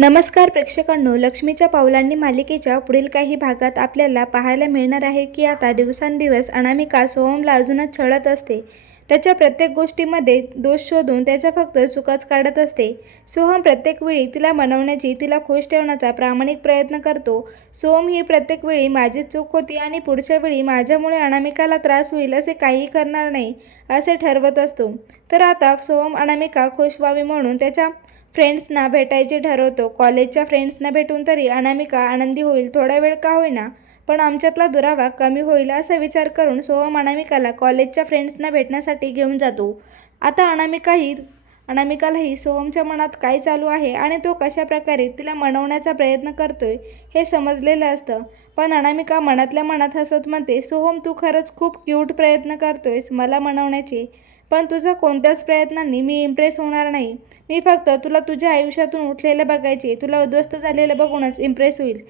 नमस्कार प्रेक्षकांनो, लक्ष्मीच्या पावलांनी मालिकेच्या पुढील काही भागात आपल्याला पाहायला मिळणार आहे की आता दिवसांदिवस अनामिका सोहमला अजूनच छळत असते. त्याच्या प्रत्येक गोष्टीमध्ये दोष शोधून त्याच्या फक्त चुकाच काढत असते. सोहम प्रत्येक वेळी तिला मनवण्याची, तिला खुश ठेवण्याचा प्रामाणिक प्रयत्न करतो. सोहम ही प्रत्येक वेळी माझीच चूक होती आणि पुढच्या वेळी माझ्यामुळे अनामिकाला त्रास होईल असे काहीही करणार नाही असे ठरवत असतो. तर आता सोहम अनामिका खुश व्हावी म्हणून त्याच्या फ्रेंड्सना भेटायचे ठरवतो. कॉलेजच्या फ्रेंड्सना भेटून तरी अनामिका आनंदी होईल, थोडा वेळ का होईना पण आमच्यातला दुरावा कमी होईल असा विचार करून सोहम अनामिकाला कॉलेजच्या फ्रेंड्सना भेटण्यासाठी घेऊन जातो. आता अनामिकालाही सोहमच्या मनात काय चालू आहे आणि तो कशा प्रकारे तिला मनवण्याचा प्रयत्न करतोय हे समजलेलं असतं. पण अनामिका मनातल्या मनात हसत म्हणते, सोहम तू खरंच खूप क्यूट प्रयत्न करतोयस मला मनवण्याचे, पण तुझ्या कोणत्याच प्रयत्नांनी मी इम्प्रेस होणार नाही. मी फक्त तुला तुझ्या आयुष्यातून उठलेलं बघायचे, तुला उद्ध्वस्त झालेलं बघूनच इम्प्रेस होईल.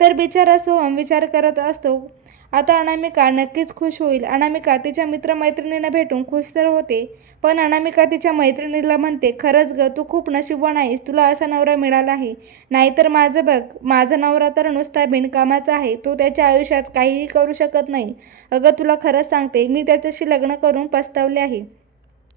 तर बिचारा सोहम विचार करत असतो, आता अनामिका नक्कीच खुश होईल. अनामिका तिच्या मित्रमैत्रिणींना भेटून खुश तर होते, पण अनामिका तिच्या मैत्रिणीला म्हणते, खरंच ग तू खूप नशीबवान आहेस, तुला असा नवरा मिळाला आहे. नाहीतर माझं बघ, माझा नवरा तर नुसता बिनकामाचा आहे, तो त्याच्या आयुष्यात काहीही करू शकत नाही. अगं तुला खरंच सांगते, मी त्याच्याशी लग्न करून पस्तावले आहे.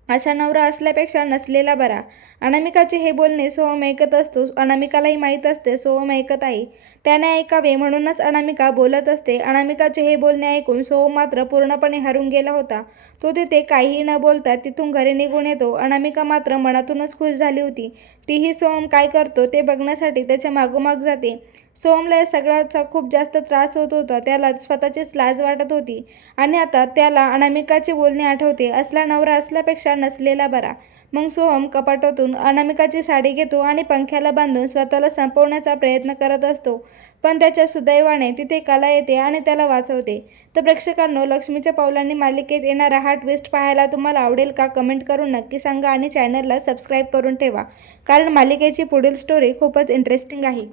असा नवरा असल्यापेक्षा नसलेला बरा. अनामिकाचे हे बोलणे सोहम ऐकत असतो. अनामिकालाही माहीत असते सोहम ऐकत आहे. त्याने ऐकावे म्हणूनच अनामिका बोलत असते. अनामिकाचे हे बोलणे ऐकून सोहम मात्र पूर्णपणे हरून गेला होता. तो तिथे काहीही न बोलता तिथून घरी निघून येतो. अनामिका मात्र मनातूनच खुश झाली होती. तीही सोहम काय करतो ते बघण्यासाठी त्याच्या मागोमाग जाते. सोहमला या सगळ्याचा खूप जास्त त्रास होत होता. त्याला स्वतःचीच लाज वाटत होती आणि आता त्याला अनामिकाचे बोलणे आठवते, असला नवरा असल्यापेक्षा नसलेला बरा. मग सोहम कपाटातून अनामिकाची साडी घेतो आणि पंख्याला बांधून स्वतःला संपवण्याचा प्रयत्न करत असतो. पण त्याच्या सुदैवाने तिथे कला येते आणि त्याला वाचवते. तर प्रेक्षकांनो, लक्ष्मीच्या पावलांनी मालिकेत येणारा हा ट्विस्ट पाहायला तुम्हाला आवडेल का? कमेंट करून नक्की सांगा आणि चॅनलला सबस्क्राईब करून ठेवा, कारण मालिकेची पुढील स्टोरी खूपच इंटरेस्टिंग आहे.